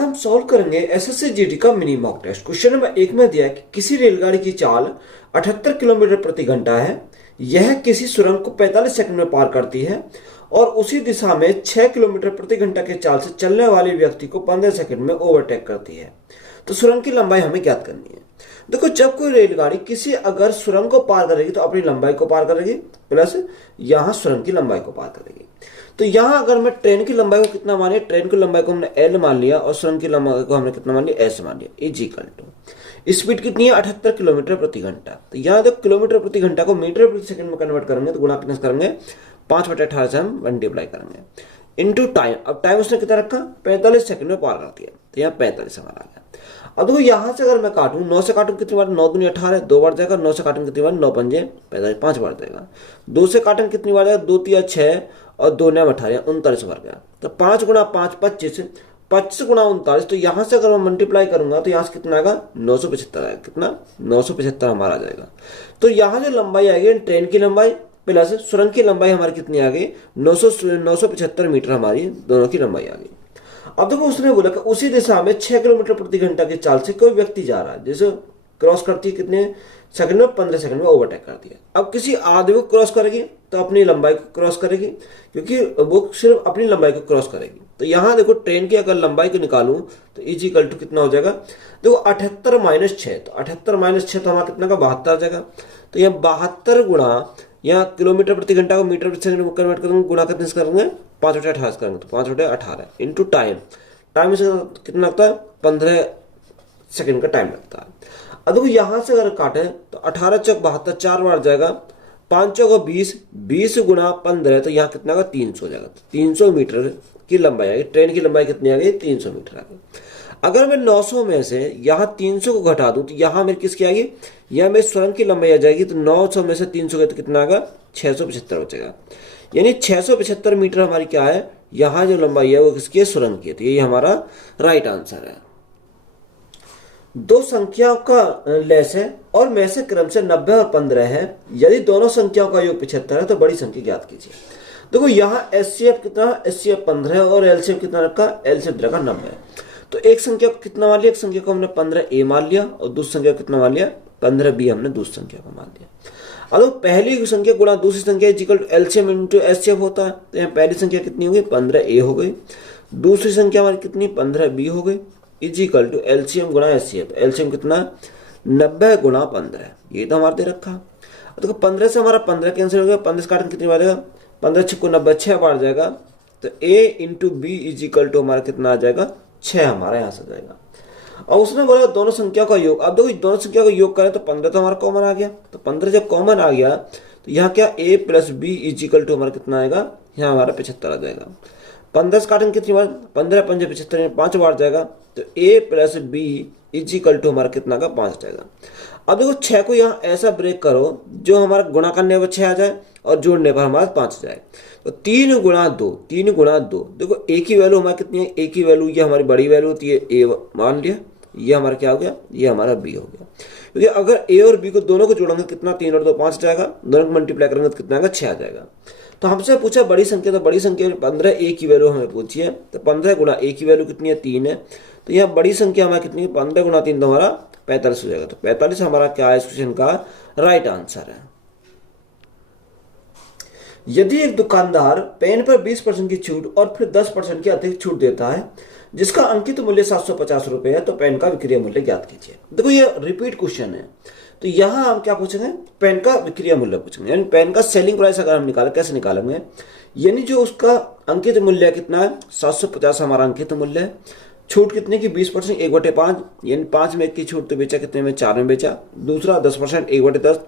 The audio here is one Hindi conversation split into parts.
आज हम सॉल्व करेंगे एसएससी जीडी का mini mock test. Question number 1 में दिया है कि किसी रेलगाड़ी की चाल 78 किलोमीटर प्रति घंटा है। यह किसी सुरंग को 45 सेकंड में पार करती है और उसी दिशा में 6 किलोमीटर प्रति घंटा की चाल से चलने वाले व्यक्ति को 15 सेकंड में ओवरटेक करती है। तो सुरंग की लंबाई हमें ज्ञात करनी है। देखो, जब कोई रेलगाड़ी किसी अगर सुरंग को पार करेगी तो अपनी लंबाई को पार करेगी प्लस यहाँ सुरंग की लंबाई को पार करेगी। तो यहाँ अगर मैं ट्रेन की लंबाई को कितना मान लिया, ट्रेन की लंबाई को हमने एल मान लिया और सुरंग की लंबाई को हमने कितना मान लिया, एस मान लिया। इज इक्वल टू स्पीड कितनी है, 78 किलोमीटर प्रति घंटा। तो यहाँ देखो किलोमीटर प्रति घंटा को मीटर प्रति सेकंड में कन्वर्ट करेंगे तो गुणा कितना करेंगे, 5/18 से हम मल्टीप्लाई करेंगे इनटू टाइम। अब टाइम उसने कितना रखा, 45 सेकंड में पार करती है, तो यहाँ 45 हमारा आ गया। अब देखो यहाँ से अगर मैं काटूं, 9 से काटूं कितनी बार, 9 दूनी 18, 2 बार जाएगा। 9 से काटूं कितनी बार, 9 पंजे 45, 5 बार जाएगा। 2 से काटूं कितनी बार जाएगा, 2 तिया 6 और 2 9 18, 39 बार गया। तो 5 गुणा 5 25, 25 गुणा 39। तो यहाँ से अगर मैं मल्टीप्लाई करूंगा तो यहाँ से कितना आएगा, 975 आएगा। कितना, 975 हमारा आ जाएगा। तो यहाँ जो लंबाई आएगी ट्रेन की लंबाई प्लस सुरंग की लंबाई हमारी कितनी आ गई, 975 मीटर हमारी दोनों की लंबाई आ गई। अब देखो उसने बोला कि उसी दिशा में 6 किलोमीटर प्रति घंटा की चाल से कोई व्यक्ति जा रहा है, जैसे क्रॉस करती है कितने सेकंड में, 15 सेकंड में ओवरटेक करती है। अब किसी आदमी को क्रॉस करेगी तो अपनी लंबाई को क्रॉस करेगी, क्योंकि वो सिर्फ अपनी लंबाई को क्रॉस करेगी। तो यहाँ देखो ट्रेन की अगर लंबाई को निकालूं तो इज इक्वल टू कितना हो जाएगा, देखो 78 - 6, तो 78 - 6 तो हमारा कितना का 72 आ जाएगा। तो यह 72 गुणा यहाँ किलोमीटर प्रति घंटा को मीटर प्रति सेकंड में कन्वर्ट करेंगे, गुणा कितने से करेंगे, 5/18 करेंगे, तो 5/18 इंटू टाइम। टाइम से कितना लगता है, 15 सेकंड का टाइम लगता है। अब देखो यहाँ से अगर काटे तो 18 चौक 72, 4 बार जाएगा, 5 चौक 20, 20 गुणा 15, तो यहाँ कितना का 300 हो जाएगा। 300 मीटर की लंबाई आएगी। ट्रेन की लंबाई कितनी आ गई, 300 मीटर आ गई। अगर मैं 900 में से यहाँ 300 को घटा दूं तो यहाँ मेरी किसकी आएगी, यहाँ मेरी सुरंग की लंबाई आ जाएगी। तो 900 में से 300 गए तो कितना आएगा, 675 बचेगा। यानी 675 मीटर हमारी क्या है, यहाँ जो लंबाई है वो किसकी है, सुरंग की है। तो यही हमारा राइट आंसर है। दो संख्याओं का लेस है और में से क्रम से 90 और 15 है। यदि दोनों संख्याओं का योग 75 है तो बड़ी संख्या ज्ञात कीजिए। देखो यहाँ एचसीएफ कितना, एचसीएफ 15 है और एलसीएफ कितना रखा, एलसीएफ रखा 90 है। तो एक संख्या को कितना मान लिया, एक संख्या को हमने 15A मान लिया और दूसरी संख्या को कितना मान लिया, 15B हमने दूसरी संख्या को मान लिया। अब पहली संख्या गुणा दूसरी संख्या equal to LCM into HCF होता है। तो यहाँ पहली संख्या कितनी हो गई, 15A हो गई। दूसरी संख्या हमारी कितनी, 15B हो गई, इज इक्वल टू एलसीएम गुणा एचसीएफ। एलसीएम कितना, 90 गुणा 15, ये तो हमारे दे रखा। तो 15 से हमारा 15 कैंसिल हो गया, 15 से काटने कितनी बार जाएगा, 15 6 को 90, 6 बार जाएगा। तो A into B is equal to हमारा कितना आ जाएगा, 6 हमारा यहाँ से जाएगा। और उसने बोला दोनों संख्या का योग। अब देखो दोनों संख्या का योग करें तो 15 तो हमारा कॉमन आ गया। तो 15 जब कॉमन आ गया तो यहाँ क्या, A + B is equal to हमारा कितना आएगा, यहाँ हमारा 75 आ जाएगा। 15 से काटेंगे कितनी बार, 15 पंजे 75, 5 बार जाएगा। तो A + B is equal to हमारा कितना का 5 जाएगा। अब देखो 6 को यहाँ ऐसा ब्रेक करो जो हमारा गुणा करने पर 6 आ जाए और जोड़ने पर हमारा 5 आ जाए। तो 3 गुणा 2, 3 गुणा 2, देखो A की वैल्यू हमारी कितनी है, A की वैल्यू ये हमारी बड़ी वैल्यू होती है, A मान लिया। ये हमारा क्या हो गया, ये हमारा B हो गया। क्योंकि अगर A और B को दोनों को जोड़ेंगे कितना, 3 और 2 5 जाएगा, दोनों को मल्टीप्लाई करेंगे तो कितना आएगा, 6 आ जाएगा। तो हमसे पूछा बड़ी संख्या, तो बड़ी संख्या 15A की वैल्यू हमें पूछी है। तो 15 गुणा A की वैल्यू कितनी है, 3 है। तो यहाँ बड़ी संख्या हमारी कितनी है, 15 गुणा 3 तो हमारा 45 हो जाएगा। तो 45 हमारा क्या है, इस क्वेश्चन का राइट आंसर है। यदि एक दुकानदार पेन पर 20% की छूट और फिर 10% की अतिरिक्त छूट देता है जिसका अंकित मूल्य 750 रुपए है, तो पेन का विक्रय मूल्य ज्ञात कीजिए। देखो ये रिपीट क्वेश्चन है। तो यहाँ हम क्या पूछेंगे, पेन का विक्रय मूल्य पूछेंगे, यानी पेन का सेलिंग प्राइस अगर हम निकालें, कैसे निकालेंगे, यानी जो उसका अंकित मूल्य कितना है, 750 हमारा अंकित मूल्य है। छूट कितने की, 20%, 1/5, यानी 5 में 1 की छूट तो बेचा कितने में, 4 में बेचा। दूसरा 10%, 1/10,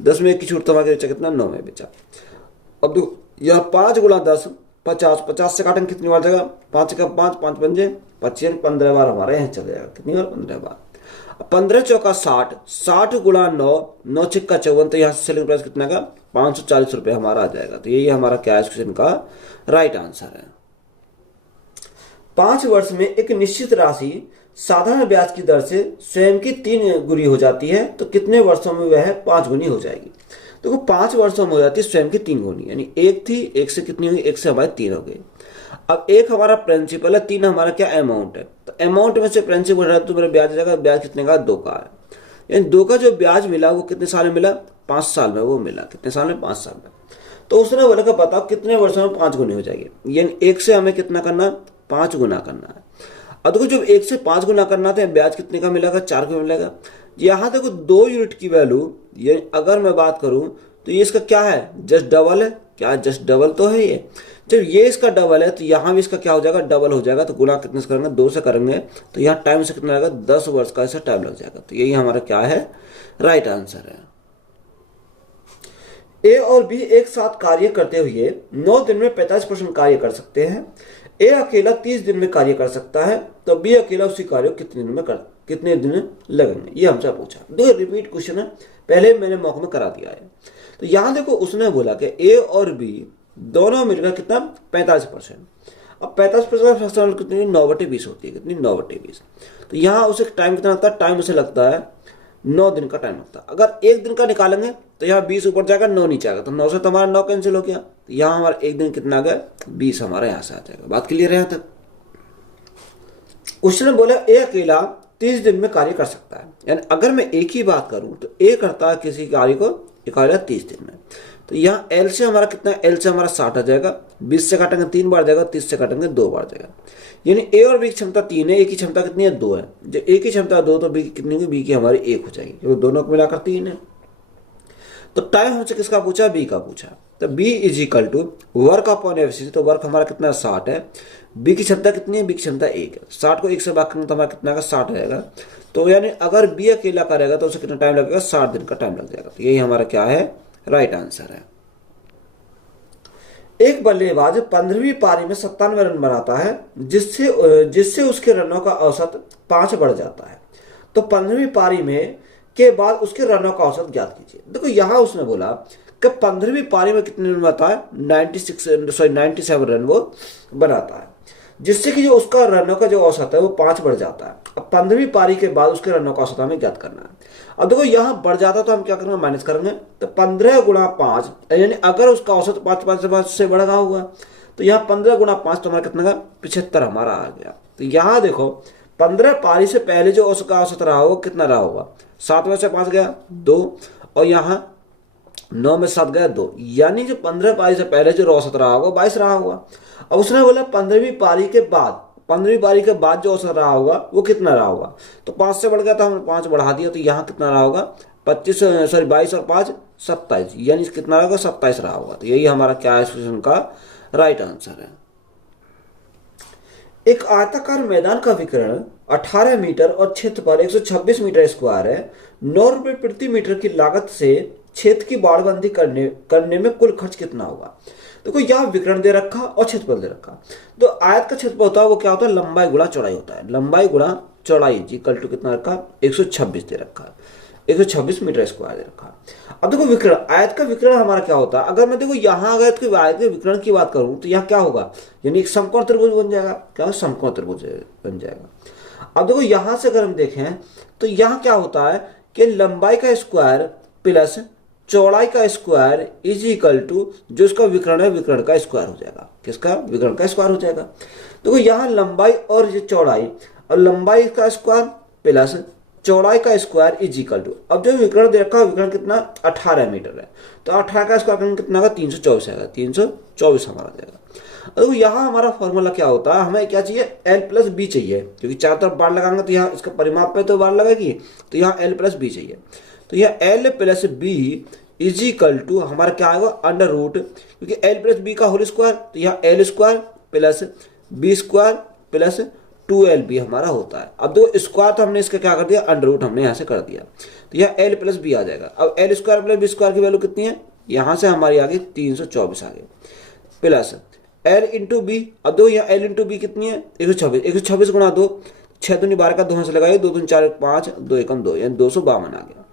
10 में 1 की छूट तो हमारे बेचा कितना, 9 में बेचा। अब देखो यह 5 गुणा 10 50, 50 से काटेंगे कितनी बार जाएगा, 5 का 5, 5 पंजे 25, 15 बार हमारे यहाँ चले जाएगा। कितनी बार, 15 बार। 15 चौका 60, 60 गुणा 9, 9 छिक्का 54, तो यहाँ से सेलिंग प्राइस कितना का, 540 रुपये हमारा आ जाएगा। तो यही हमारा क्या है, क्वेश्चन का राइट आंसर है। 5 वर्ष में एक निश्चित राशि साधारण ब्याज की दर से स्वयं की 3 गुनी हो जाती है, तो कितने वर्षों में वह 5 गुनी हो जाएगी। देखो 5 वर्षों में हो जाती है स्वयं की 3 गुनी, यानी 1 थी, 1 से कितनी हुई, 1 से हमारी 3 हो गई। अब एक हमारा प्रिंसिपल है, 3 हमारा क्या अमाउंट है। तो अमाउंट में से प्रिंसिपल रहा तो मेरा ब्याज आ जाएगा, ब्याज कितने का 2 का है। यानी 2 का जो ब्याज मिला वो कितने साल में मिला, 5 साल में वो मिला। कितने साल में, 5 साल में। तो उसने बोला कि बताओ कितने वर्षों में 5 गुनी हो जाएगी। यानी 1 से हमें कितना करना, 5 गुना करना है। अब देखो जब 1 से 5 गुना करना था, ब्याज कितने का मिलेगा, 4 का मिलेगा। यहाँ देखो 2 यूनिट की वैल्यू, ये अगर मैं बात करूं तो ये इसका क्या है, जस्ट डबल है। क्या जस्ट डबल तो है ये। जब ये इसका डबल है तो यहाँ भी इसका क्या हो जाएगा, डबल हो जाएगा। तो गुना कितने से करेंगे, 2 से करेंगे। तो यहाँ टाइम से कितना लगेगा, 10 वर्ष का ऐसा टाइम लग जाएगा। तो यही हमारा क्या है, राइट आंसर है। ए और बी एक साथ कार्य करते हुए 9 दिन में 45% कार्य कर सकते हैं। ए अकेला 30 दिन में कार्य कर सकता है, तो बी अकेला उसी कार्य को कितने दिन लगेंगे, ये हमसे पूछा। दो रिपीट क्वेश्चन है, पहले मैंने मॉक में करा दिया है। तो यहां देखो उसने बोला कि ए और बी दोनों मिलकर कितना, 45%। अब 45% कितनी, 9/20 होती है। कितनी, 9/20। तो यहाँ उसे टाइम कितना लगता है, टाइम उसे लगता है 9 दिन का टाइम लगता है। अगर 1 दिन का निकालेंगे तो यहाँ 20 ऊपर जाएगा, 9 नीचे आएगा। तो 9 से तो हमारा 9 कैंसिल हो गया। तो यहाँ हमारा 1 दिन कितना आ गया, 20 हमारा यहाँ से आ जाएगा। बात क्लियर है यहाँ तक। उसने बोला ए अकेला 30 दिन में कार्य कर सकता है। यानी अगर मैं एक ही बात करूं तो ए करता है किसी कार्य को अकेला 30 दिन में। तो यहाँ एल से हमारा कितना, एल से हमारा 60 आ जाएगा। 20 से काटेंगे 3 बार जाएगा, 30 से काटेंगे 2 बार जाएगा। यानी ए और बी की क्षमता 3 है, ए की क्षमता कितनी है, 2 है। जो ए की क्षमता 2 तो बी की कितनी होगी, बी की हमारी 1 हो जाएगी, क्योंकि दोनों को मिलाकर 3 है। तो टाइम हमसे किसका पूछा, बी का पूछा। तो B is equal to work upon efficiency. तो वर्क हमारा कितना, 60 है। बी की क्षमता कितनी है, बी की क्षमता 1 है। 60 को 1 से भाग करेंगे तो हमारा कितना का 60 रहेगा। तो यानी अगर बी अकेला करेगा तो उसे कितना टाइम लगेगा, 60 दिन का टाइम लग जाएगा। तो यही हमारा क्या है, राइट आंसर है। एक बल्लेबाज 15वीं पारी में 97 रन बनाता है, जिससे उसके रनों का औसत 5 बढ़ जाता है। तो 15वीं पारी में के बाद उसके रनों का औसत ज्ञात कीजिए। देखो यहां उसने बोला कि 15वीं पारी में कितने रन बनाता है, 97 रन वो बनाता है, जिससे कि जो उसका रनों का जो औसत है वो 5 बढ़ जाता है। अब 15वीं पारी के बाद उसके रनों का औसत हमें ज्ञात करना है। अब देखो यहाँ बढ़ जाता तो हम क्या करेंगे, माइनस करेंगे। तो 15 गुणा 5, यानी अगर उसका औसत 5 से बढ़ रहा होगा तो यहाँ 15 गुणा 5 तो हमारा कितना का, 75 हमारा आ गया। तो यहाँ देखो 15 पारी से पहले जो उसका औसत रहा होगा कितना रहा होगा, 7 में से 5 गया 2, और यहाँ 9 में 7 गया 2, यानी जो 15 पारी से पहले जो औसत रहा होगा 22 रहा होगा। अब उसने बोला 15वीं पारी के बाद, 15वीं पारी के बाद जो औसत रहा होगा वो कितना रहा होगा। तो 5 से बढ़ गया तो हमने 5 बढ़ा दिया। तो यहाँ कितना रहा होगा, 22 और 5 27, यानी कितना रहा होगा, 27 रहा होगा। तो यही हमारा क्या है, इस क्वेश्चन का राइट आंसर है। एक आयताकार मैदान का विकर्ण 18 मीटर और क्षेत्रफल 126 मीटर स्क्वायर है। 9 रुपए प्रति मीटर की लागत से क्षेत्र की बाड़बंदी करने में कुल खर्च कितना होगा। देखो यहाँ विकर्ण दे रखा और क्षेत्रफल दे रखा। तो आयत का क्षेत्रफल होता है वो क्या होता है, लंबाई गुणा चौड़ाई होता है। लंबाई गुणा चौड़ाई इक्वल टू कितना रखा, 126 दे रखा, 126 मीटर स्क्वायर दे रखा। अब देखो विकर्ण, आयत का विकर्ण हमारा क्या होता है। अगर मैं देखो यहाँ आयत के विकर्ण की बात करूं तो यहाँ क्या होगा, यानी एक समकोण त्रिभुज बन जाएगा। क्या, समकोण त्रिभुज बन जाएगा। अब देखो यहां से अगर हम देखें तो यहाँ क्या होता है कि लंबाई का स्क्वायर प्लस चौड़ाई का स्क्वायर इज इक्वल टू जो इसका विकर्ण है, विकर्ण का स्क्वायर हो जाएगा। किसका, विकर्ण का स्क्वायर हो जाएगा। देखो यहाँ लंबाई और ये चौड़ाई, और लंबाई का स्क्वायर प्लस चौड़ाई का स्क्वायर इज इक्वल टू, अब जो विकर्ण दे रखा है विकर्ण कितना, 18 मीटर है। तो 18 का स्क्वायर कितना का, 324 आएगा, 324 हमारा जाएगा। देखो यहाँ हमारा फॉर्मूला क्या होता है, हमें क्या चाहिए, एल प्लस बी चाहिए, क्योंकि चारों तरफ बार लगाएंगे तो यहाँ इसका परिमाप पे तो बार लगेगी। तो यहाँ एल प्लस बी चाहिए। तो यह L plus B is equal to हमारा क्या आएगा, अंडर रूट, क्योंकि एल प्लस बी का होल स्क्वायर, तो यहाँ L square plus B square plus 2LB हमारा होता है। अब देखो स्क्वायर तो हमने इसका क्या कर दिया, अंडर रूट हमने यहाँ से कर दिया। तो यह एल प्लस बी आ जाएगा। अब L square plus B square की वैल्यू कितनी है, यहाँ से हमारी आ गई 324 आ गई, प्लस एल इंटू बी। अब दो यहाँ एल इंटू बी कितनी है, 126, 126 गुणा 2, 6 दूनी 12 का 2 से लगाइए, 2 दूनी 4 5, 2 एकम 2, यानी 252 आ गया।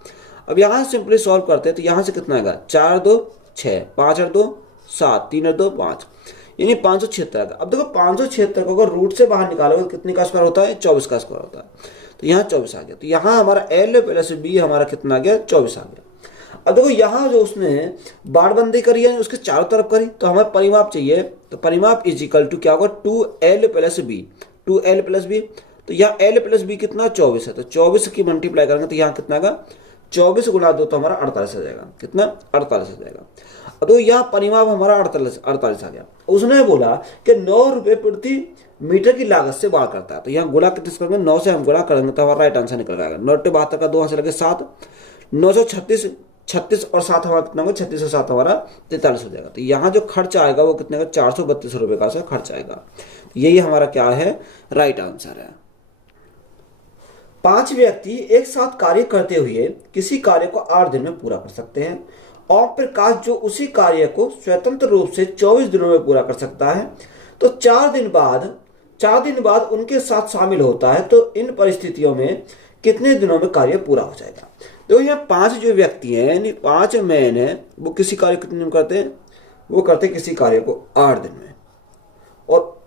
अब यहाँ सिंपली सॉल्व करते हैं तो यहाँ से कितना आएगा, 4 2 6, 5 और 2 7, 3 और 2 5, यानी 576 आएगा। अब देखो 576 को अगर रूट से बाहर निकालोगे तो कितने का स्क्वायर होता है, 24 का स्क्वायर होता है। तो यहाँ 24 आ गया। तो यहाँ हमारा एल प्लस बी हमारा कितना आ गया, 24 आ गया। अब देखो यहाँ जो उसने बाड़बंदी करी है उसके चारों तरफ करी, तो हमें परिमाप चाहिए, तो परिमाप इज इक्वल टू क्या होगा 2l plus B, 2l plus B. तो यहाँ l प्लस बी कितना 24 है, तो 24 की मल्टीप्लाई करेंगे तो यहाँ कितना आएगा 24 गुना 2 तो हमारा 48 आ जाएगा, कितना 48 आ जाएगा। तो यहाँ परिमाप हमारा 48 आ गया। उसने बोला कि 9 रुपये प्रति मीटर की लागत से बाढ़ करता है, तो यहाँ गुणा किस करेंगे 9 से हम गुणा करेंगे तो हमारा राइट आंसर निकल आएगा। 9 का 2 यहाँ से लगे 7, 936, 36 और 7 हमारा कितना होगा 36 और 7 हमारा 43 हो जाएगा। तो यहाँ जो खर्च आएगा वो कितने का 432 रुपये का खर्च आएगा। यही हमारा क्या है राइट आंसर है। 5 व्यक्ति एक साथ कार्य करते हुए किसी कार्य को 8 दिन में पूरा कर सकते हैं। ओम प्रकाश जो उसी कार्य को स्वतंत्र रूप से 24 दिनों में पूरा कर सकता है, तो 4 दिन बाद उनके साथ शामिल होता है, तो इन परिस्थितियों में कितने दिनों में कार्य पूरा हो जाएगा। तो यहाँ 5 जो व्यक्ति हैं यानी 5 मैन है वो किसी कार्य को कितने दिन करते हैं, वो करते हैं किसी कार्य को 8 दिन में। और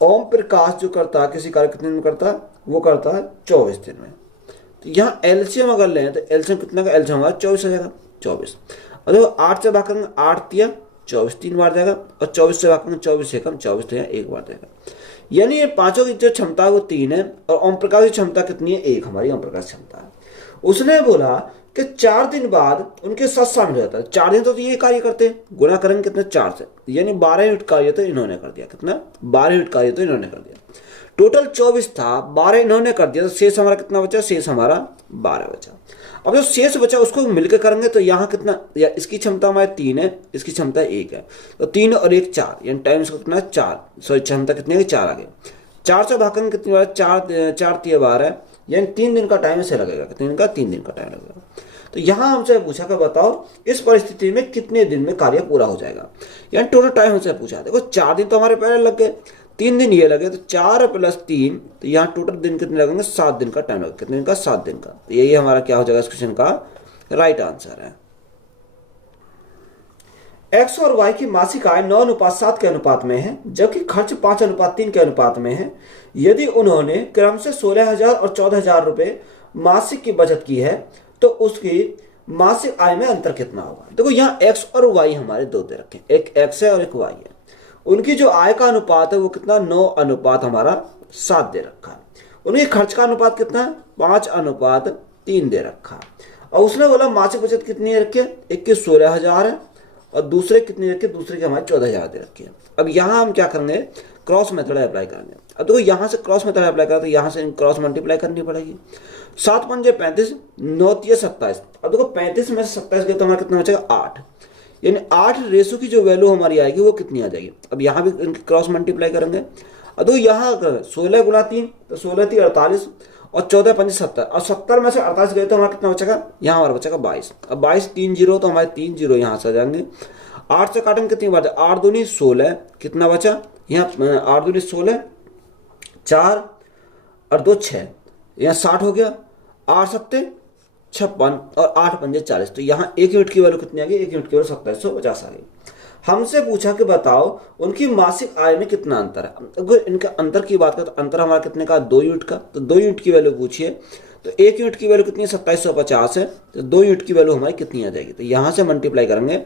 ओम प्रकाश जो करता है किसी कार्य कितने दिन में करता है, वो करता है 24 दिन में। तो यहाँ एलसीएम अगर लें तो एलसीएम कितना का एलसीएम हमारा 24 आ जाएगा 24। और देखो 8 से भाग करेंगे 8 तिया 24 3 बार जाएगा, और 24 से भाग करेंगे 24 से कम 24 तो यहाँ 1 बार जाएगा। यानी ये पांचों की जो क्षमता है वो 3 है, और ओम प्रकाश की क्षमता कितनी है 1 हमारी ओम प्रकाश क्षमता है। उसने बोला कि 4 दिन बाद उनके साथ शामिल हो जाता है। 4 दिन तो ये कार्य करते हैं, गुणा करेंगे कितने 4 से, यानी 12 यूनिट कार्य तो इन्होंने कर दिया, कितना 12 यूनिट कार्य तो इन्होंने कर दिया। टोटल 24 था, 12 इन्होंने कर दिया, तो शेष हमारा कितना बचा, शेष हमारा 12 बचा। अब जो शेष बचा उसको मिलकर करेंगे तो यहाँ कितना, या इसकी क्षमता हमारी 3 है, इसकी क्षमता 1 है, तो 3 और 1 4, यानी टाइम इसको कितना 4, सॉरी क्षमता कितनी है 4 आ गई। 4 से भाग करेंगे कितनी बार 4 3 12, यानी 3 दिन का टाइम इसे लगेगा, कितने दिन का 3 दिन का टाइम लगेगा। तो यहाँ हमसे पूछा कि बताओ इस परिस्थिति में कितने दिन में कार्य पूरा हो जाएगा, यानी टोटल टाइम हमसे पूछा। देखो 4 दिन तो हमारे पहले लग गए, 3 दिन ये लगे, तो 4 + 3, तो यहाँ टोटल दिन कितने लगेंगे 7 दिन का टाइम लगेगा, कितने दिन का 7 दिन का। तो यही हमारा क्या हो जाएगा इस क्वेश्चन का राइट आंसर है। एक्स और वाई की मासिक आय 9:7 के अनुपात में है, जबकि खर्च 5:3 के अनुपात में है। यदि उन्होंने क्रमशः 16,000 और 14,000 रुपए मासिक की बचत की है, तो उसकी मासिक आय में अंतर कितना होगा। देखो यहाँ एक्स और वाई हमारे दो दे रखे, एक एक्स है और एक वाई है। उनकी जो आय का अनुपात है वो कितना 9:7 हमारा 7 दे रखा है। उनके खर्च का अनुपात कितना है 5:3 दे रखा है। और उसने बोला मासिक बचत कितनी रखी है, एक की 16,000 है और दूसरे कितनी रखी है, दूसरे की हमारी 14,000 दे रखी है। अब यहाँ हम क्या करेंगे क्रॉस मेथड अप्लाई करेंगे। अब देखो यहाँ से क्रॉस मेथड अप्लाई करें तो यहाँ से क्रॉस मल्टीप्लाई करनी पड़ेगी। 7 पंजे 35, 9 तिया 27। अब देखो 35 में से 27 गए तो हमारा कितना बचेगा 8, यानी 8 रेशो की जो वैल्यू हमारी आएगी वो कितनी आ जाएगी। अब यहाँ भी इनकी क्रॉस मल्टीप्लाई करेंगे। अब देखो यहाँ 16 × 3 तो 16 3 48 और 14 पंजे 70, और 70 में से 48 गए तो हमारा कितना बचेगा, यहाँ हमारा बचेगा 22। अब 22 3 0 तो हमारे 3 0 यहाँ से आ जाएंगे। 8 से काटेंगे कितनी बार, 8 दूनी 16, कितना बचा यहाँ 8 दूनी 16, 4 और 2 6, यहाँ 60 हो गया, 8 7 56 और 8 पंजे 40। तो यहाँ 1 यूनिट की वैल्यू कितनी आ गई, 1 यूनिट की वैल्यू 2750 आ गई। हमसे पूछा कि बताओ उनकी मासिक आय में कितना अंतर है। अगर इनका अंतर की बात करें तो अंतर हमारा कितने का 2 यूनिट का, तो 2 यूनिट की वैल्यू पूछिए। तो 1 यूनिट की वैल्यू कितनी है 2750 है, तो 2 यूनिट की वैल्यू हमारी कितनी आ जाएगी। तो यहाँ से मल्टीप्लाई करेंगे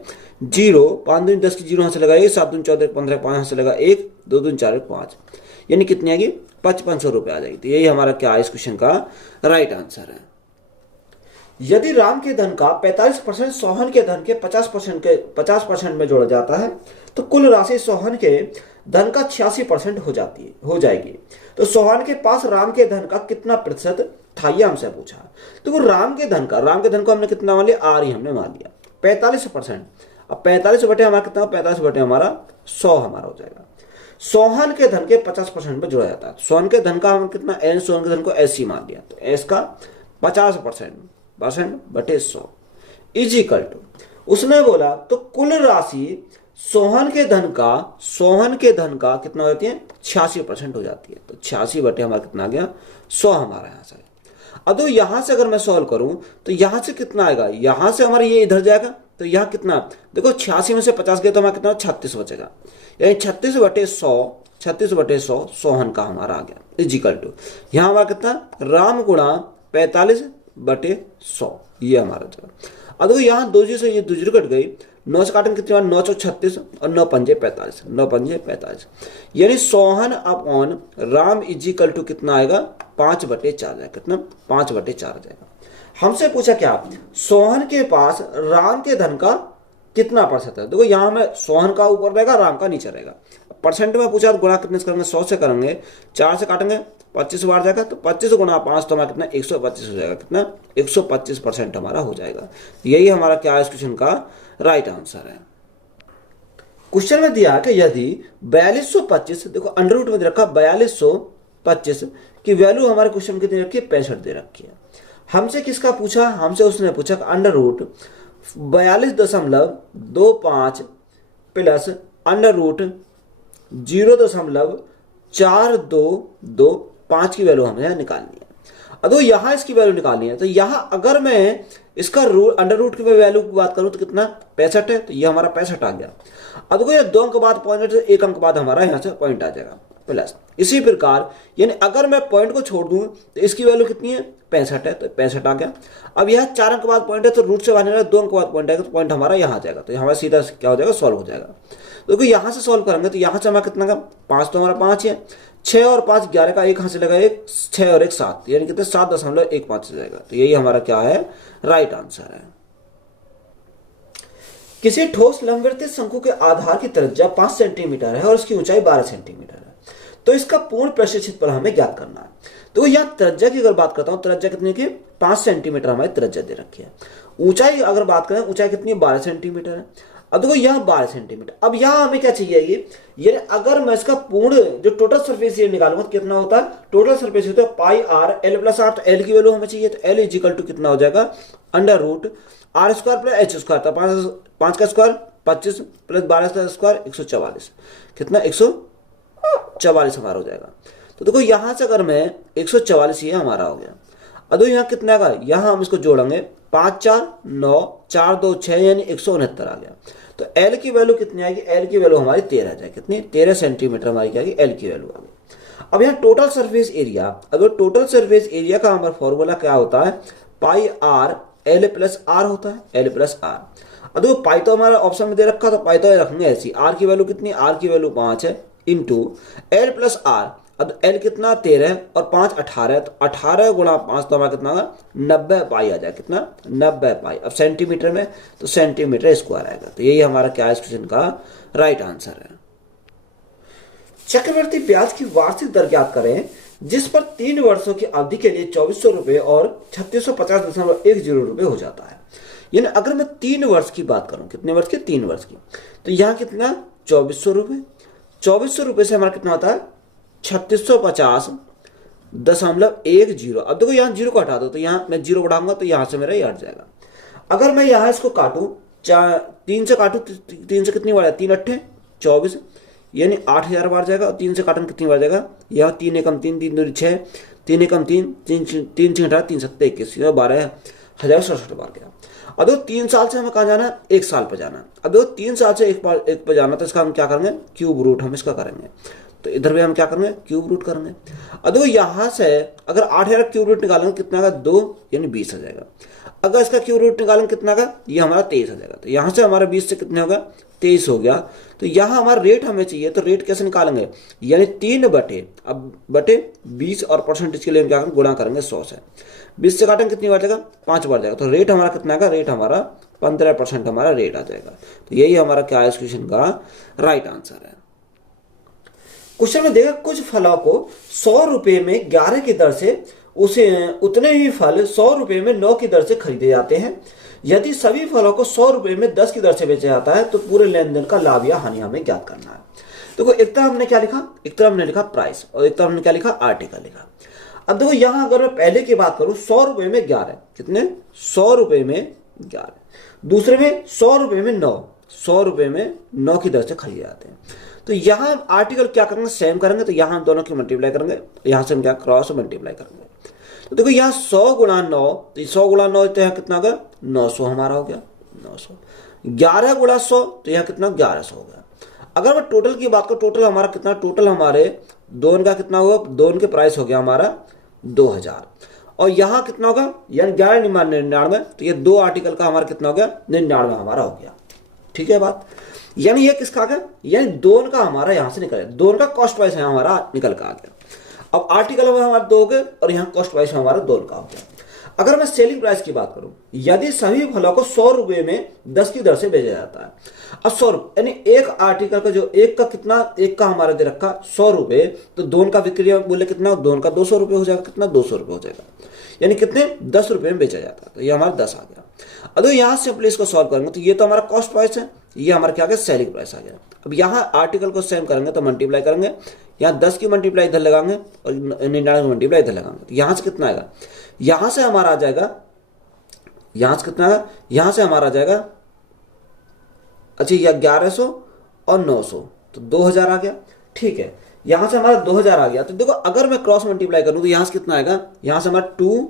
0, 5 दूनी 10 की 0 यहाँ से लगाइए, 7 दूनी 14 15 5 यहाँ से लगा 1, 2 दूनी 4 5, यानी कितनी आएगी 5500 रुपये आ जाएगी। तो यही हमारा क्या है इस क्वेश्चन का राइट आंसर है। यदि राम के धन का 45% सोहन के धन के 50% में जोड़ा जाता है, तो कुल राशि सोहन के धन का 86% हो जाएगी। तो सोहन के पास राम के धन का कितना प्रतिशत था, ये हमसे पूछा। तो वो राम के धन को हमने कितना मान लिया, आर ही हमने मान लिया 45%। अब 45 बटे हमारा कितना, 45 बटे हमारा 100 हमारा हो जाएगा। सोहन के धन के 50% में जोड़ा जाता है। सोहन के धन का हम कितना एन, सोहन के धन को एस ही मान लिया, तो एस का 50% बटे 100 इज इक्वल टू, उसने बोला तो कुल राशि सोहन के धन का कितना हो जाती है 86% हो जाती है। तो 86 बटे हमारा कितना आ गया 100 हमारा यहाँ से। अब तो यहाँ से अगर मैं सॉल्व करूं तो यहाँ से कितना आएगा, यहाँ से हमारा ये इधर जाएगा, तो यहाँ कितना देखो 86 में से 50 गए तो हमारा कितना 36 बचेगा, यानी 36 बटे 100 सोहन का हमारा आ गया इज इक्वल टू, यहाँ हमारा कितना राम गुणा 45 बटे 100, ये हमारा जगह। अब देखो यहाँ 2 जीरो से ये 2 जीरो कट गई, 9 से काटेंगे कितनी बार, 9 चौक 36 और 9 पंजे 45, 9 पंजे 45, यानी Sohan upon Ram is equal to कितना आएगा, 5/4 आएगा। कितना, 5/4 आ जाएगा। हमसे पूछा क्या, सोहन के पास राम के धन का कितना % है। देखो यहाँ में सोहन का ऊपर रहेगा, राम का नीचे रहेगा। परसेंट में पूछा तो गुणा कितने से करेंगे, 100 से करेंगे, 4 से काटेंगे 25 बार जाएगा, तो 25 गुणा 5 तो हमारा कितना 125 हो जाएगा। कितना, 125% हमारा हो जाएगा। यही हमारा क्या है इस क्वेश्चन का राइट आंसर है। क्वेश्चन में दिया कि यदि 4225, देखो अंडर रूट में दे रखा 4225 की वैल्यू हमारे क्वेश्चन की दे रखी है 65 दे रखी है। हमसे किसका पूछा, हमसे उसने पूछा under root 42.25 plus under root 0.4225 की वैल्यू हमें निकालनी है। अब तो यहां इसकी वैल्यू निकालनी है, तो यहां अगर मैं इसका अंडर रूट की वैल्यू की बात करूं तो कितना 65 है, तो ये हमारा 65 आ गया। अब देखो ये 2 अंक बाद पॉइंट है, 1 अंक बाद हमारा यहां से पॉइंट आ जाएगा प्लस। इसी प्रकार यानी अगर मैं पॉइंट को छोड़ दूं तो इसकी वैल्यू कितनी है, 65 है, तो 65 आ गया। अब यह 4 अंक बाद पॉइंट है, तो रूट से बाहर निकला 2 अंक बाद पॉइंट आएगा, तो पॉइंट हमारा यहाँ आ जाएगा, तो हमारा सीधा क्या हो जाएगा, सॉल्व हो जाएगा। देखो यहाँ से सॉल्व करेंगे तो यहाँ से हमारा कितना का 5, तो हमारा 5 है, 6 और 5 11 का 1 हासिल लगा, 1 6 और 1 7, यानी कितने 7.15 हो जाएगा। तो यही हमारा क्या है राइट आंसर है। किसी ठोस लंबवृत्तीय शंकु के आधार की त्रिज्या 5 सेंटीमीटर है और उसकी ऊंचाई 12 सेंटीमीटर है, तो इसका पूर्ण पृष्ठीय क्षेत्रफल हमें ज्ञात करना है। तो यहाँ त्रिज्या की अगर बात करता हूं, त्रिज्या कितनी की 5 सेंटीमीटर हमारी त्रिज्या दे रखी है। ऊंचाई अगर बात करें, ऊंचाई कितनी है 12 सेंटीमीटर है। अब देखो यहाँ 12 सेंटीमीटर, अब यहाँ हमें क्या चाहिए, ये अगर मैं इसका पूर्ण जो टोटल सरफेस एरिया निकालूंगा तो कितना होता है, टोटल सरफेस होता है pi R L plus R, तो एल की वैल्यू हमें चाहिए, तो एल इजिकल टू कितना हो जाएगा, under root R square plus H square, तो 5 का स्क्वायर 25 प्लस 12 का स्क्वायर 144, कितना 144 हमारा हो जाएगा। तो देखो यहां से अगर मैं 144 ये हमारा हो गया। अब यहाँ कितना का, यहाँ हम इसको जोड़ेंगे 5 4 9 4 2 6 यानी 169 आ गया। तो एल की वैल्यू कितनी आएगी, एल की वैल्यू हमारी 13 आ जाएगी, कितनी 13 सेंटीमीटर हमारी क्या आएगी, एल की वैल्यू आ गई। अब यहाँ टोटल सरफेस एरिया, अगर टोटल सरफेस एरिया का हमारा फॉर्मूला क्या होता है, pi R L plus are होता है, एल प्लस आर। अब देखो पाई तो हमारा ऑप्शन में दे रखा, तो पाई तो रखेंगे ऐसी, आर की वैल्यू कितनी, आर की वैल्यू 5 है, इंटू एल प्लस आर। अब एल कितना 13 और 5 18, तो 18 गुणा 5 तो हमारा कितना होगा 90 पाई आ जाए, कितना 90 पाई। अब सेंटीमीटर में तो सेंटीमीटर स्क्वायर आएगा। तो यही हमारा क्या इस क्वेश्चन का राइट आंसर है। चक्रवर्ती ब्याज की वार्षिक दर ज्ञात करें जिस पर 3 वर्षों की अवधि के लिए 2400 रुपए और 3650.10 रुपए हो जाता है। यानी अगर मैं 3 वर्ष की बात करूं, कितने वर्ष की, 3 वर्ष की, तो यहां कितना 2400 रुपए, 2400 रुपए से हमारा कितना होता है 3650.10। अब देखो यहाँ 0 को हटा दो, तो यहाँ मैं 0 बढ़ाऊंगा तो यहाँ से मेरा ये हट जाएगा। अगर मैं यहाँ इसको काटूं, 3 से काटूं, 3 से कितनी बार है, 3 8 24 यानी 8000 बार जाएगा। और 3 से काटूं कितनी बार जाएगा, यहाँ 3 एकम 3 3 2 6 3 एकम 3 3 3 3 7 21 12,067 बार गया। अब देखो 3 साल से हमें कहाँ जाना है, 1 साल पर जाना है। अब देखो 3 साल से एक पर जाना, तो इसका हम क्या करेंगे, क्यूब रूट हम इसका करेंगे। तो इधर भी हम क्या करेंगे, क्यूब रूट करेंगे। अब देखो यहाँ से अगर 8000 क्यूब रूट निकालेंगे कितना का 2 यानी 20 आ जाएगा। अगर इसका क्यूब रूट निकालेंगे कितना का, ये हमारा 23 आ जाएगा। तो यहाँ से हमारा 20 से कितने होगा 23 हो गया। तो यहाँ हमारा रेट हमें चाहिए, तो रेट कैसे निकालेंगे, यानी 3 बटे 20 और परसेंटेज के लिए हम क्या करेंगे, गुणा करेंगे 100 से। 20 से काटेंगे कितनी बार जाएगा, 5 बार जाएगा। तो रेट हमारा कितना का, रेट हमारा 15% हमारा रेट आ जाएगा। तो यही हमारा क्या है इस क्वेश्चन का राइट आंसर है। क्वेश्चन में देखा कुछ फलों को 100 रुपए में 11 की दर से उतने ही फल 100 रुपए में 9 की दर से खरीदे जाते हैं। यदि सभी फलों को 100 रुपए में 10 की दर से बेचा जाता है तो पूरे लेन देन का लाभ या हानि हमें ज्ञात करना है। देखो एक तरफ हमने क्या लिखा, एक तरफ हमने लिखा प्राइस और एक तरफ हमने क्या लिखा, आर्टिकल लिखा। अब देखो यहां अगर मैं पहले की बात करूं, 100 रुपए में 11, कितने 100 रुपए में 11, दूसरे में 100 रुपए में 9, 100 रुपए में 9 की दर से खरीदे जाते हैं। तो यहां आर्टिकल क्या करेंगे, सेम करेंगे। तो यहां हम दोनों की मल्टीप्लाई करेंगे, यहां से हम क्या क्रॉस मल्टीप्लाई करेंगे। तो देखो यहाँ 100 गुणा 9, तो 100 गुणा 9 तो यहाँ कितना होगा 900 हमारा हो गया 900। 11 गुणा 100 तो यहाँ कितना 1100 हो गया। अगर मैं टोटल की बात करूँ, टोटल हमारा कितना, टोटल हमारे दोन का कितना हुआ, दोन के प्राइस हो गया हमारा 2000। और यहाँ कितना होगा, यानी 11,99, तो ये 2 आर्टिकल का हमारा कितना हो गया, 99 हमारा हो गया। ठीक है बात, यानी ये किसका आ गया, यानी दोनों का हमारा यहां से निकल गया, दोनों का कॉस्ट वाइज हमारा निकल कर आ गया। अब आर्टिकल में हमारा 2 हो गए और यहाँ कॉस्ट वाइज हमारा दोनों का हो गया। अगर मैं सेलिंग प्राइस की बात करूं, यदि सभी फलों को 100 रुपए में 10 की दर से बेचा जाता है, अब 100 रुपए यानी एक आर्टिकल का जो एक का कितना, एक का हमारा दे रखा 100 रुपए, तो दोनों का विक्रय मूल्य कितना, दोनों का 200 रुपए हो जाएगा, कितना 200 रुपए हो जाएगा, यानी कितने 10 रुपए में बेचा जाता है, तो ये हमारा 10 आ गया। अब यहाँ सिंपली इसको सॉल्व करेंगे तो ये तो हमारा कॉस्ट प्राइस है, ये हमारा क्या आ गया, सेलिंग प्राइस आ गया। अब यहाँ आर्टिकल को सेम करेंगे तो मल्टीप्लाई करेंगे, यहाँ 10 की मल्टीप्लाई इधर लगाएंगे और 99 की मल्टीप्लाई इधर लगाएंगे, तो यहाँ से कितना आएगा, यहाँ से हमारा आ जाएगा, यहाँ से कितना आएगा, यहाँ से हमारा आ जाएगा, अच्छा यह 1100 और 900, तो 2000 आ गया। ठीक है, यहां से हमारा 2000 आ गया। तो देखो अगर मैं क्रॉस मल्टीप्लाई करूं तो यहां से कितना आएगा, यहां से हमारा 2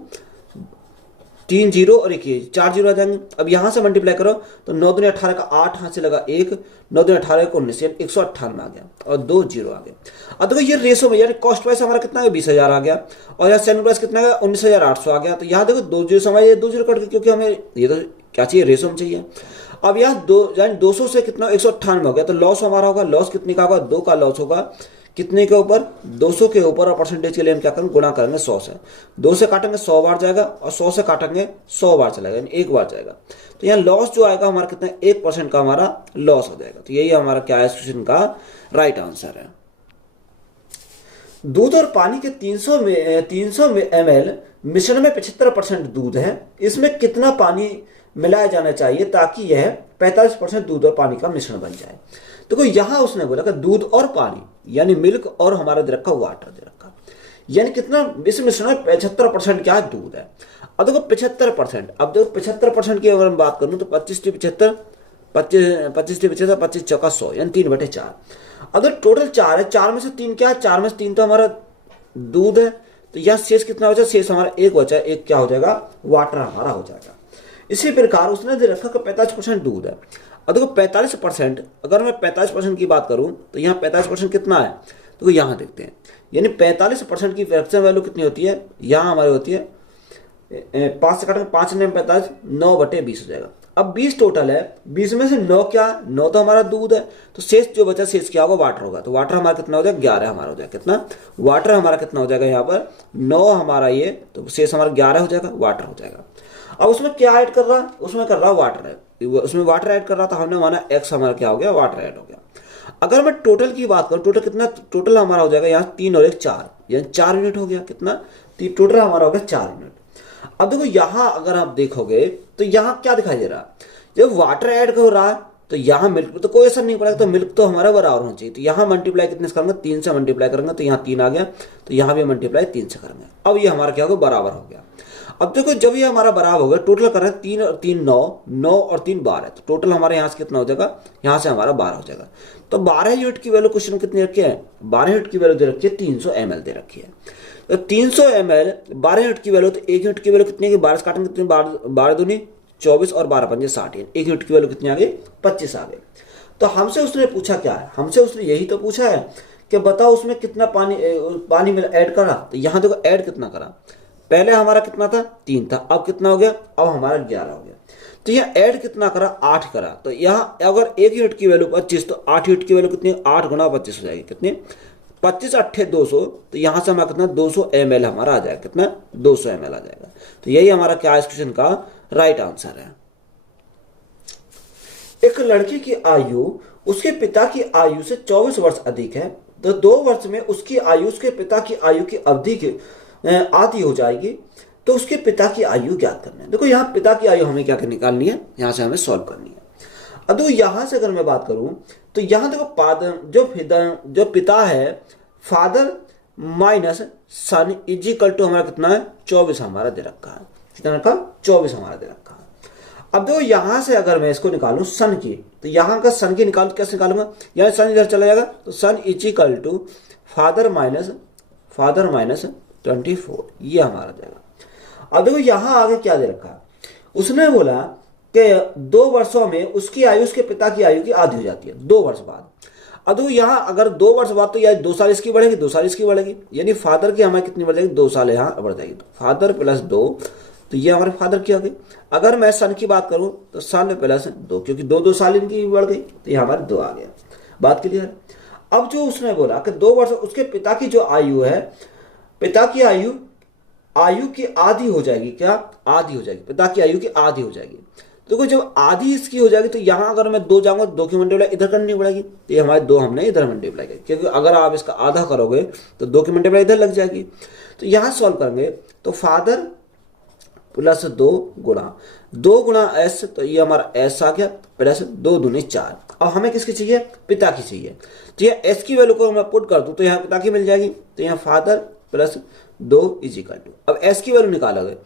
3 0 और 1 4 0 आ जाएंगे। अब यहां से मल्टीप्लाई करो तो 9 दूनी 18 का 8, हाथ से लगा 1, 9 दूनी 18 का 19, 198 आ गया और 2 0 आ गया। अब देखो ये रेशो में यानी कॉस्ट प्राइस हमारा कितना है, 20,000 आ गया और यहाँ सेलिंग प्राइस कितना है, 19,800 आ गया। तो यहाँ देखो 2 0 समय 2 0 कट गए, क्योंकि हमें ये तो क्या चाहिए, रेशो में चाहिए। अब यहाँ 200 से कितना 198 हो गया, तो लॉस हमारा होगा, लॉस कितने का होगा, 2 का लॉस होगा, कितने के ऊपर, 200 के ऊपर, और परसेंटेज के लिए हम क्या करेंगे, गुणा करेंगे 100 से। 2 से काटेंगे 100 बार जाएगा और 100 से काटेंगे 100 बार चलेगा, यानी 1 बार जाएगा। तो यहाँ लॉस जो आएगा हमारा कितना, 1% का हमारा लॉस हो जाएगा। तो यही हमारा क्या है, इस क्वेश्चन का राइट आंसर है। दूध और पानी के 300 ml मिश्रण में 75% दूध है, इसमें कितना पानी मिलाया जाना चाहिए ताकि यह 45% दूध और पानी का मिश्रण बन जाए। देखो यहां उसने बोला कि दूध और पानी यानी मिल्क और हमारा दे रखा वाटर दे रखा, यानी कितना, इस मिश्रण में 75% क्या है, दूध है। अब देखो 75%, अब देखो 75% की अगर मैं बात करूं तो 25 से 75, 25 चौका 100, यानी 3/4। अगर टोटल 4 है, 4 में से 3 क्या है, 4 में से 3 तो हमारा दूध है, तो यह शेष कितना बचा, शेष हमारा 1 बचा, 1 क्या हो जाएगा, वाटर हमारा हो जाएगा। इसी प्रकार उसने दे रखा कि 45% दूध है। अब देखो 45%, अगर मैं 45% की बात करूं तो यहाँ 45% कितना है, तो यहाँ देखते हैं, यानी 45% की फ्रैक्शन वैल्यू कितनी होती है, यहाँ हमारी होती है 5 से काटेंगे 5 ने 45, 9/20 हो जाएगा। अब 20 टोटल है, 20 में से 9 क्या, 9 तो हमारा दूध है, तो शेष जो बचा, शेष क्या होगा, वाटर होगा। तो वाटर हमारा कितना हो जाएगा, 11 हमारा हो जाएगा, कितना वाटर हमारा कितना हो जाएगा, यहाँ पर 9 हमारा ये, तो शेष हमारा 11 हो जाएगा, वाटर हो जाएगा। अब उसमें क्या ऐड कर रहा है, उसमें कर रहा है वाटर है, उसमें वाटर ऐड कर रहा था, हमने माना x हमारा क्या हो गया, वाटर ऐड हो गया। अगर मैं टोटल की बात करूं, टोटल कितना, टोटल हमारा हो जाएगा यहाँ 3 और 1 4, यानी 4 यूनिट हो गया, कितना, टोटल हमारा हो गया 4 यूनिट। अब देखो यहाँ अगर आप देखोगे तो यहाँ क्या दिखाई दे रहा है, जब वाटर ऐड हो रहा है तो यहाँ मिल्क तो कोई असर नहीं पड़ेगा, तो मिल्क तो हमारा बराबर होना चाहिए। तो यहाँ मल्टीप्लाई कितने से करेंगे, 3 से मल्टीप्लाई करेंगे, तो यहाँ 3 आ गया, तो यहाँ भी मल्टीप्लाई 3 से करेंगे। अब ये हमारा क्या होगा, बराबर हो गया। अब देखो जब ये हमारा बराबर हो गया, टोटल कर रहे हैं 3 और 3 9, 9 और 3 12, तो टोटल हमारे यहाँ से कितना हो जाएगा, यहाँ से हमारा 12 हो जाएगा। तो 12 यूनिट की वैल्यू क्वेश्चन कितनी रखी है, 12 यूनिट की वैल्यू दे रखी है 300 ml दे रखी है। तो 300 ml 12 यूनिट की वैल्यू, तो 1 यूनिट की वैल्यू कितनी है, 12 काटेंगे कितनी, 12 दूनी 24 और 12 पंजे 60, 1 यूनिट की वैल्यू कितनी आ गई, 25 आ गई। तो हमसे उसने पूछा क्या है, हमसे उसने यही तो पूछा है कि बताओ उसमें कितना पानी में ऐड करा। तो यहाँ देखो ऐड कितना करा, पहले हमारा कितना था, 3 था, अब कितना हो गया, अब हमारा 11 हो गया। तो यहाँ ऐड कितना करा, 8 करा। तो यहाँ अगर 1 यूनिट की वैल्यू 25, तो 8 यूनिट की वैल्यू कितनी, 8 गुना 25 हो जाएगी, कितनी 25 8 200, तो यहाँ से हमारा कितना 200 ml हमारा आ जाएगा, कितना 200 ml आ जाएगा। तो यही हमारा क्या इस क्वेश्चन का राइट आंसर है। एक लड़की की आयु उसके पिता की आयु से 24 वर्ष अधिक है, तो 2 वर्ष में उसकी आयु उसके पिता की आयु की अवधि की आधी हो जाएगी, तो उसके पिता की आयु ज्ञात करना है। देखो यहाँ पिता की आयु हमें क्या निकालनी है, यहाँ से हमें सॉल्व करनी है। अब देखो यहाँ से अगर मैं बात करूं तो यहाँ देखो जो पिता है, father minus son is equal to हमारा कितना है, 24 हमारा दे रखा है, कितना का 24 हमारा दे रखा है। अब देखो यहाँ से अगर मैं इसको निकालूं सन की, तो यहाँ का सन की निकालू, कैसे निकालूंगा, यहाँ सन इधर चला जाएगा, तो son is equal to father minus 24, ये हमारा जाएगा। अब देखो यहाँ आगे क्या दे रखा है, उसने बोला कि 2 वर्षों में उसकी आयु उसके पिता की आयु की आधी हो जाती है, 2 वर्ष बाद। अब तो यहाँ अगर 2 वर्ष बाद तो यार 2 साल इसकी बढ़ेगी, 2 साल इसकी बढ़ेगी, यानी फादर की हमारी कितनी बढ़ जाएगी, 2 साल यहाँ बढ़ जाएगी। तो फादर प्लस 2, तो ये हमारे फादर की हो गई। अगर मैं सन की बात करूं तो सन प्लस 2, क्योंकि 2 साल इनकी बढ़ गई, तो ये हमारे 2 आ गया। बात क्लियर। अब जो उसने बोला कि 2 वर्ष उसके पिता की जो आयु है, पिता की आयु की आधी हो जाएगी। क्या आधी हो जाएगी, पिता की आयु की आधी हो जाएगी। देखो जब आधी इसकी हो जाएगी तो यहां अगर मैं 2 जाऊंगा, 2 की मल्टीप्लाई इधर करनी पड़ेगी, तो ये हमारे 2 हमने इधर मल्टीप्लाई की, क्योंकि अगर आप इसका आधा करोगे तो 2 की मल्टीप्लाई इधर लग जाएगी। तो यहां सॉल्व करेंगे तो फादर प्लस 2 गुणा एस, तो ये हमारा एस आ गया, प्लस 2 दूनी 4। अब हमें किसकी चाहिए, पिता की चाहिए। तो यह एस की वैल्यू को मैं पुट कर दूं तो यहाँ पिता की मिल जाएगी, तो यहाँ father plus 2 is equal to, अब एस की वैल्यू निकालोगे।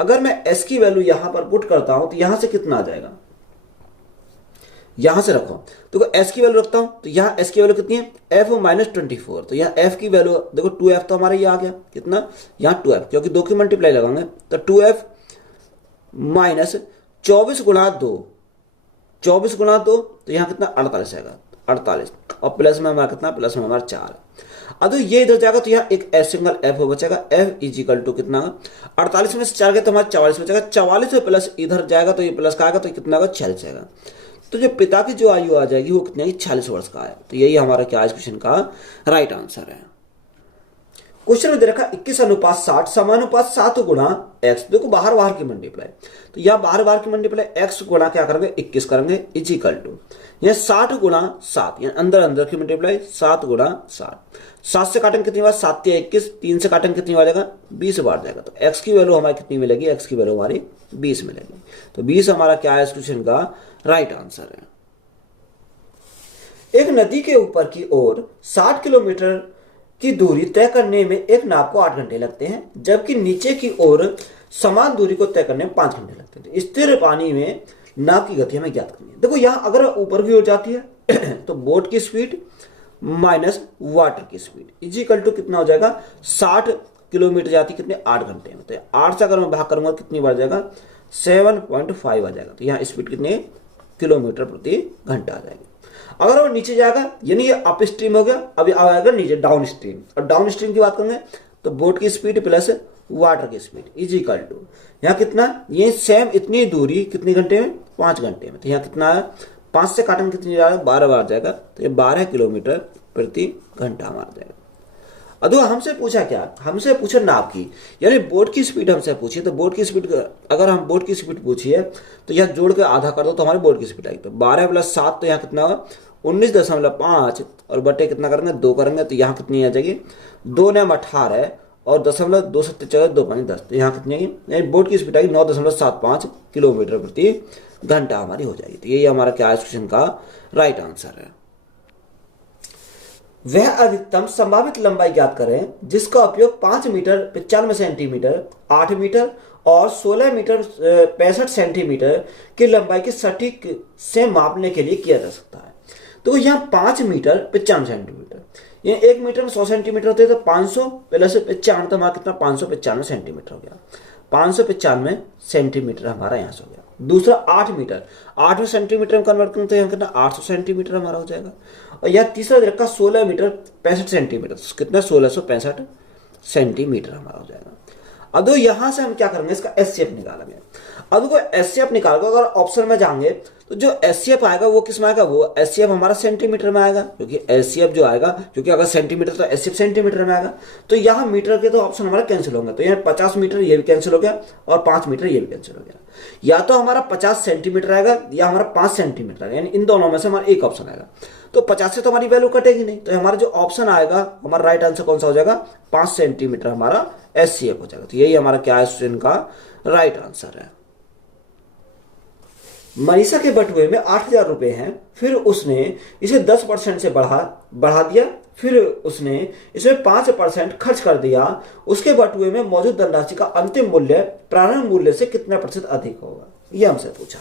अगर मैं एस की वैल्यू यहां पर पुट करता हूं तो यहां से कितना आ जाएगा, यहां से रखो तो एस की वैल्यू रखता हूं, तो यहां एस की वैल्यू कितनी है, एफ माइनस 24। तो यहां एफ की वैल्यू देखो 2f, तो हमारा ये आ गया कितना, यहां 2f, क्योंकि 2 की मल्टीप्लाई लगाएंगे तो 2f माइनस 24 गुणा 2, 24 गुणा 2, तो यहां कितना 48 आएगा, 48, और प्लस में हमारा कितना, प्लस में हमारा 4। अब तो ये इधर जाएगा तो यहाँ एक एस सिंगल एफ बचेगा, एफ इज इक्वल टू कितना, 48 में से 4 गए तो हमारा 44 बचेगा, 44 में प्लस इधर जाएगा तो ये प्लस का आएगा, तो कितना आएगा, 46 आएगा। तो जो पिता की जो आयु आ जाएगी वो कितनी आएगी, 46 वर्ष का है। तो यही हमारा क्या इस क्वेश्चन का राइट आंसर है। क्वेश्चन में दे रखा 21:60 समानुपात 7 गुणा एक्स। देखो बाहर की मल्टीप्लाई, तो यह बाहर की मल्टीप्लाई एक्स गुणा क्या करेंगे, 21 करेंगे, इज इक्वल टू यह 60 गुणा 7, यानी अंदर की मल्टीप्लाई 7 गुणा 7। 7 से काटेंगे कितनी बार, 7 या 21, 3 से काटेंगे कितनी बार जाएगा, 20 बार जाएगा। तो एक्स की वैल्यू हमारी कितनी मिलेगी, एक्स की वैल्यू हमारी 20 मिलेगी। तो 20 हमारा क्या है इस क्वेश्चन का राइट आंसर है। एक नदी के ऊपर की ओर 60 किलोमीटर की दूरी तय करने में एक नाव को 8 घंटे लगते हैं, जबकि नीचे की ओर समान दूरी को तय करने में 5 घंटे लगते हैं। स्थिर पानी में नाव की गति हमें ज्ञात करनी है। देखो यहां अगर ऊपर की ओर जाती है तो बोट की स्पीड माइनस वाटर की स्पीड इज इक्वल टू कितना हो जाएगा, 60 किलोमीटर जाती कितने, 8 घंटे में। तो 8 से अगर मैं भाग करूंगा कितनी बार जाएगा, 7.5 आ जाएगा। तो यहाँ स्पीड कितने किलोमीटर प्रति घंटा आ जाएगी। अगर वो नीचे जाएगा यानी ये अप स्ट्रीम हो गया, अभी आएगा नीचे डाउन स्ट्रीम, और डाउन स्ट्रीम की बात करेंगे तो बोट की स्पीड प्लस वाटर की स्पीड इज इक्वल टू यहाँ कितना, ये सेम इतनी दूरी कितने घंटे में, 5 घंटे में। तो यहाँ कितना है, 5 से काटन कितनी जाएगा, 12 बार जाएगा, तो ये 12 किलोमीटर प्रति घंटा हमारा जाएगा। अदो हमसे पूछा क्या, हमसे पूछा नाव की, यानी बोट की स्पीड हमसे पूछी। तो बोट की स्पीड अगर हम बोट की स्पीड पूछिए तो यह जोड़ के आधा कर दो तो हमारी बोट की स्पीड आएगी। तो 12 प्लस 7 तो यहाँ कितना होगा, 19.5, और बटे कितना करेंगे, 2 करेंगे, तो यहाँ कितनी आ जाएगी, 2 ने 18 और 0.2 7 14 2 5 10, तो यहाँ कितनी आएगी, बोट की स्पीड आएगी 9.75 किलोमीटर प्रति घंटा हमारी हो जाएगी। तो यही हमारा क्या इस क्वेश्चन का राइट आंसर है। वह अधिकतम संभावित लंबाई ज्ञात करें जिसका उपयोग 5 मीटर 95 सेंटीमीटर, 8 मीटर और 16 मीटर 65 सेंटीमीटर की लंबाई की सटीक से मापने के लिए किया जा सकता है। तो यहाँ 5 मीटर 95 सेंटीमीटर, ये 1 मीटर में 100 सेंटीमीटर होते हैं, तो 500 प्लस 95 तो हमारा कितना, 595 सेंटीमीटर हो गया। 595 सेंटीमीटर हमारा यहाँ से हो गया। दूसरा 8 मीटर, 8 सेंटीमीटर में कन्वर्ट करते हैं, कितना 800 सेंटीमीटर हमारा हो जाएगा। और यह तीसरा रखा 16 मीटर 65 सेंटीमीटर, कितना 1665 सेंटीमीटर हमारा हो जाएगा। अब यहां से हम क्या करेंगे, इसका एचसीएफ निकालेंगे। अब को एचसीएफ निकालोगे, अगर ऑप्शन में जाएंगे तो जो एचसीएफ आएगा वो किस में आएगा, वो एचसीएफ हमारा सेंटीमीटर में आएगा, क्योंकि एचसीएफ जो आएगा, क्योंकि अगर सेंटीमीटर तो एचसीएफ सेंटीमीटर में आएगा। तो यहाँ मीटर के तो ऑप्शन हमारा कैंसिल होंगे, तो यहाँ 50 मीटर ये भी कैंसिल हो गया और 5 मीटर ये भी कैंसिल हो गया। या तो हमारा 50 सेंटीमीटर आएगा या हमारा 5 सेंटीमीटर आएगा, यानी इन दोनों में से हमारा एक ऑप्शन आएगा। तो 50 से तो हमारी वैल्यू कटेगी नहीं, तो हमारा जो ऑप्शन आएगा हमारा राइट आंसर कौन सा हो जाएगा, 5 सेंटीमीटर हमारा एचसीएफ हो जाएगा। तो यही हमारा क्या है क्वेश्चन का राइट आंसर है। मनीषा के बटुए में 8,000 रुपए हैं, फिर उसने इसे 10% से बढ़ा दिया, फिर उसने इसमें 5% खर्च कर दिया। उसके बटुए में मौजूद धनराशि का अंतिम मूल्य प्रारंभिक मूल्य से कितना प्रतिशत अधिक होगा, यह हमसे पूछा।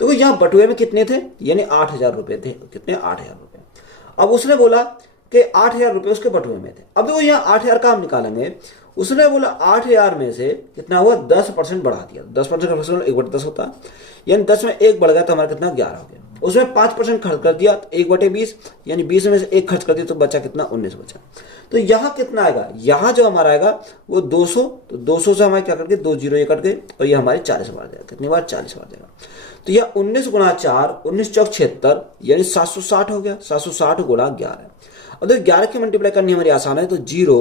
तो यहाँ बटुए में कितने थे, यानी 8,000 रुपए थे, कितने 8,000 रुपए। अब उसने बोला कि 8,000 रुपए उसके बटुए में थे। अब देखो यहाँ 8,000 का हम निकालेंगे, उसने बोला 8,000 में से कितना हुआ, 10% बढ़ा दिया। 10% का 1/10 होता है, यानी 10 में 1 बढ़ गया तो हमारा कितना 11 हो गया। उसमें 5% खर्च कर दिया तो 1/20, यानी 20 में से 1 खर्च कर दिया तो बचा कितना 19 बचा। तो यहाँ कितना आएगा, यहाँ जो हमारा आएगा वो 200, तो 200 से हमारे क्या कट गए 2 जीरो ये कट गए और ये हमारे 40 बार जाएगा। कितनी बार 40 बार जाएगा। तो यह 19 गुणा 4, 19 चौक 76 यानी 760 हो गया। 760 गुणा 11 और देखो 11 की मल्टीप्लाई करनी हमारी आसान है। तो 0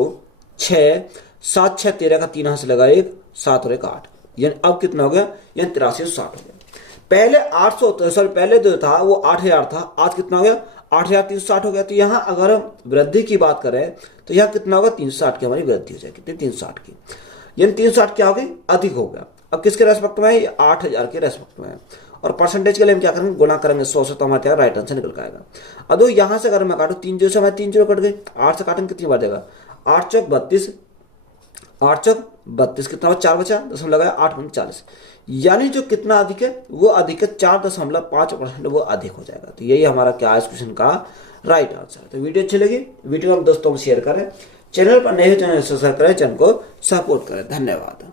6 7 6 13 का 3 हाथ से लगा 1 7 और 1 8, यानी अब कितना हो गया, यानी 8360 हो गया। पहले 800 सॉरी पहले जो था वो 8000 था, आज कितना हो गया 8360 हो गया। तो यहाँ अगर हम वृद्धि की बात करें तो यहाँ कितना होगा 360 की हमारी वृद्धि हो जाएगी। कितनी 360 की, यानी 360 क्या हो गई अधिक हो गया। अब किसके रेस्पेक्ट में है, ये 8000 के रेस्पेक्ट में है। और परसेंटेज के लिए हम क्या करेंगे, गुणा करेंगे 100 से, तो हमारे क्या राइट आंसर निकल के आएगा। अब यहाँ से अगर मैं काटू 3 जीरो से हमारे 3 जीरो कट गए, 8 से काटेंगे कितनी बार जाएगा 8 चौक 32, 8 चौक 32 कितना 4 बचा, दशमलव लगाया 8 गुना 40, यानी जो कितना अधिक है वो अधिक है 4.5% वो अधिक हो जाएगा। तो यही हमारा क्या है इस क्वेश्चन का राइट आंसर। तो वीडियो अच्छी लगी, वीडियो हम दोस्तों में शेयर करें, चैनल पर नए हो चैनल सब्सक्राइब करें, चैनल को सपोर्ट करें। धन्यवाद।